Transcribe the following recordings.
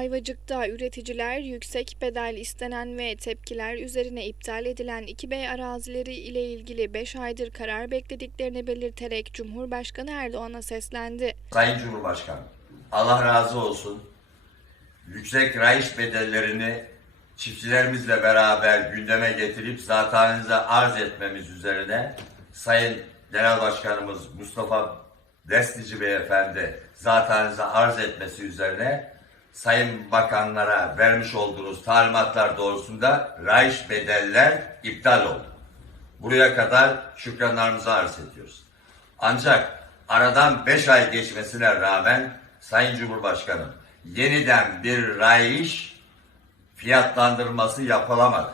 Ayvacık'ta üreticiler yüksek bedel istenen ve tepkiler üzerine iptal edilen 2B arazileri ile ilgili 5 aydır karar beklediklerini belirterek Cumhurbaşkanı Erdoğan'a seslendi. Sayın Cumhurbaşkanım, Allah razı olsun. Yüksek rayiç bedellerini çiftçilerimizle beraber gündeme getirip zateninize arz etmemiz üzerine Sayın Genel Başkanımız Mustafa Destici Beyefendi zateninize arz etmesi üzerine Sayın Bakanlara vermiş olduğunuz talimatlar doğrusunda rayiç bedeller iptal oldu. Buraya kadar şükranlarımızı arz ediyoruz. Ancak aradan 5 ay geçmesine rağmen Sayın Cumhurbaşkanım yeniden bir rayiş fiyatlandırması yapılamadı.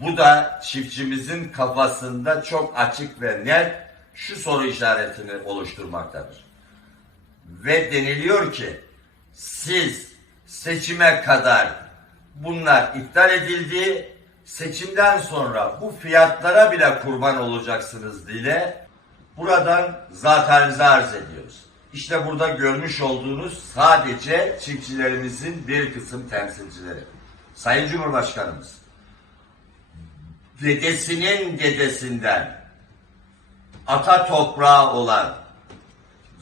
Bu da çiftçimizin kafasında çok açık ve net şu soru işaretini oluşturmaktadır. Ve deniliyor ki siz seçime kadar bunlar iptal edildi. Seçimden sonra bu fiyatlara bile kurban olacaksınız diye buradan zaten arz ediyoruz. İşte burada görmüş olduğunuz sadece çiftçilerimizin bir kısım temsilcileri. Sayın Cumhurbaşkanımız, dedesinin dedesinden ata toprağı olan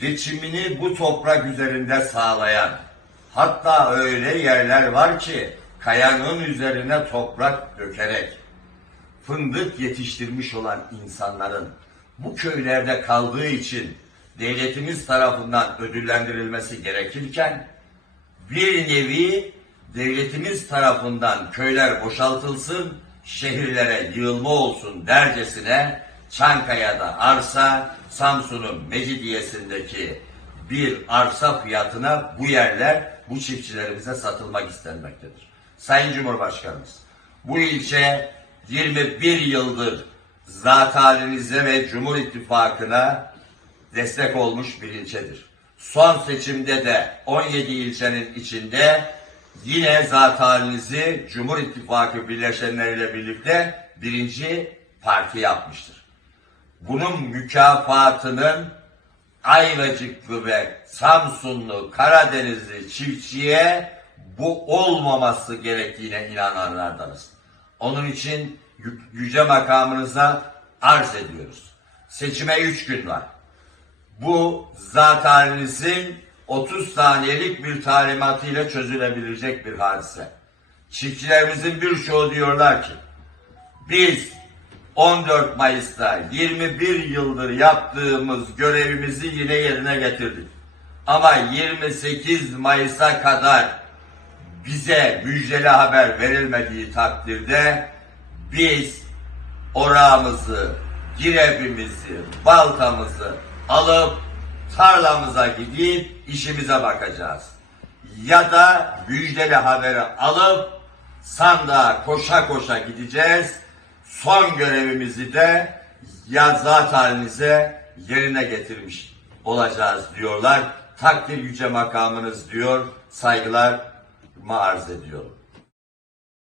geçimini bu toprak üzerinde sağlayan hatta öyle yerler var ki kayanın üzerine toprak dökerek fındık yetiştirmiş olan insanların bu köylerde kaldığı için devletimiz tarafından ödüllendirilmesi gerekirken bir nevi devletimiz tarafından köyler boşaltılsın, şehirlere yığılma olsun dercesine Çankaya'da arsa, Samsun'un Mecidiyesindeki bir arsa fiyatına bu yerler bu çiftçilerimize satılmak istenmektedir. Sayın Cumhurbaşkanımız, bu ilçe 21 yıldır zat halinize ve Cumhur İttifakı'na destek olmuş bir ilçedir. Son seçimde de 17 ilçenin içinde yine zat halinizi Cumhur İttifakı birleşenleriyle birlikte birinci parti yapmıştır. Bunun mükafatının Ayvacıklı ve Samsunlu Karadenizli çiftçiye bu olmaması gerektiğine inananlardanız. Onun için yü- yüce makamınıza arz ediyoruz. Seçime üç gün var. Bu zat halinizin 30 saniyelik bir talimatıyla çözülebilecek bir hadise. Çiftçilerimizin birçoğu diyorlar ki biz 14 Mayıs'ta 21 yıldır yaptığımız görevimizi yine yerine getirdik. Ama 28 Mayıs'a kadar bize müjdeli haber verilmediği takdirde biz orağımızı, girebimizi, baltamızı alıp tarlamıza gidip işimize bakacağız. Ya da müjdeli haberi alıp sandığa koşa koşa gideceğiz. Son görevimizi de ya zat halinize yerine getirmiş olacağız diyorlar. Takdir yüce makamınız diyor. Saygılar arz ediyorum.